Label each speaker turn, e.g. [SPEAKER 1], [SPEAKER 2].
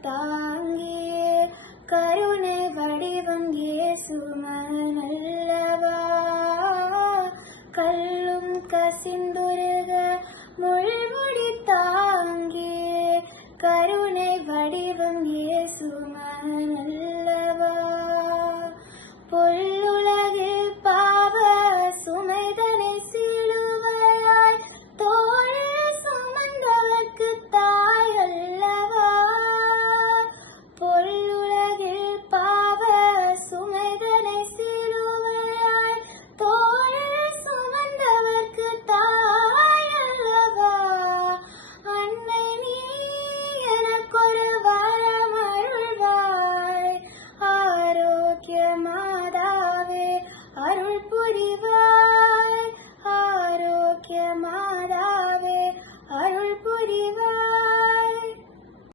[SPEAKER 1] தாங்கியே கருணை வடிவம் இயேசு கல்லும் கசிந்துருக முள்முடி தாங்கியே கருணை வடிவம் இயேசு